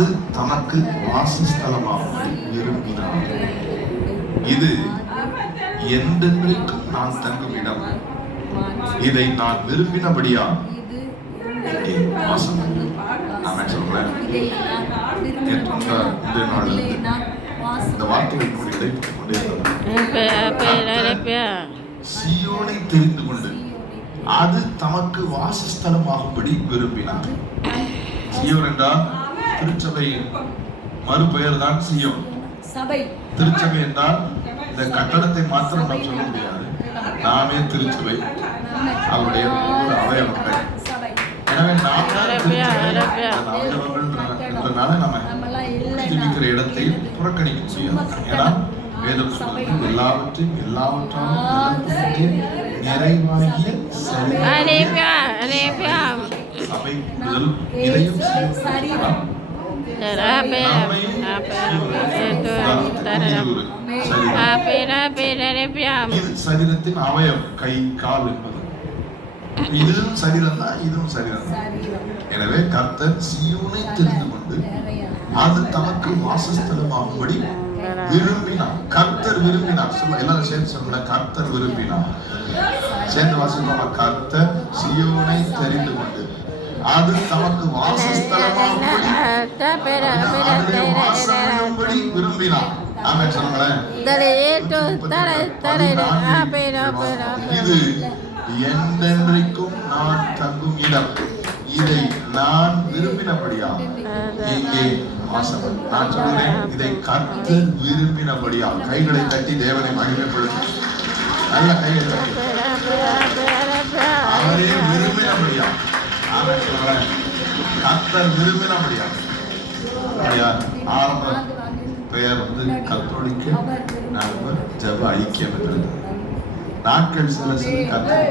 அது தனக்கு வாசஸ்தலமாக விரும்பினார். இது என்றென்றைக்கும் நான் தங்கும் இடம். இதை நான் விரும்பினபடியா இங்கே வாசம். நான் சொல்றேன், இந்த வார்த்தைகள் இடைப்பட்டுக் கொண்டே இருந்தன. சீயோனை தெரிந்து கொண்டு அது தமக்கு வாசஸ்தலமாகும்படி விரும்பினார். சீயோன் என்றால் திருச்சபையின் மறுபெயர் தான் சீயோன். திருச்சபை என்றால் இந்த கட்டடத்தை மாத்திரம் நாம் சொல்ல முடியாது. நாமே திருச்சபை, அவருடைய ஒவ்வொரு அவயவங்கள். எனவே அவயவங்கள்ன்றனால நம்ம ஜெபிக்கிற இடத்தை புறக்கணிக்க முடியாது. ஏன்னா வேதம் சொல்வது எல்லாவற்றையும் எல்லாவற்றாலும் நிறைவாகிய சபை முதல் இதையும் சரீரத்தின் அவயம் கை கால் என்பது இதுவும் சரீரம் தான், இதுவும் சரீரம் தான். எனவே கர்த்தர் சீயோனை தெரிந்து கொண்டு அது தமக்கு வாசஸ்தலமாகும்படி விரும்பினார். கர்த்தர் விரும்பினார். சொல்ல எல்லாரும் சேர்ந்து சொல்ல, கர்த்தர் விரும்பினார். சேர்ந்து வாசிப்போமா? கர்த்தர் சீயோனை தெரிந்து கொண்டு அது தமக்கு வாசஸ்தலமாகும்படி விரும்பினார். ஆமென் சொல்லுங்களேன். இது என்றென்றைக்கும் நான் தங்கும் இடம். இதை நான் விரும்பினபடியா இங்கே வாசம். நான் சொல்கிறேன், இதை கர்த்தர் விரும்பினபடியா. கைகளை தட்டி தேவனை மகிமைப்படுத்தி நல்ல கைகளை தட்டி அவரே விரும்பினபடியா. ஆமென் சொல்லுங்களேன். கர்த்தர் விரும்பினபடியா. ஆரம்ப பெயர் கத்தோலிக்க நண்பர் ஜெப ஐக்கியம் என்று நாட்கள் சில கர்த்தர்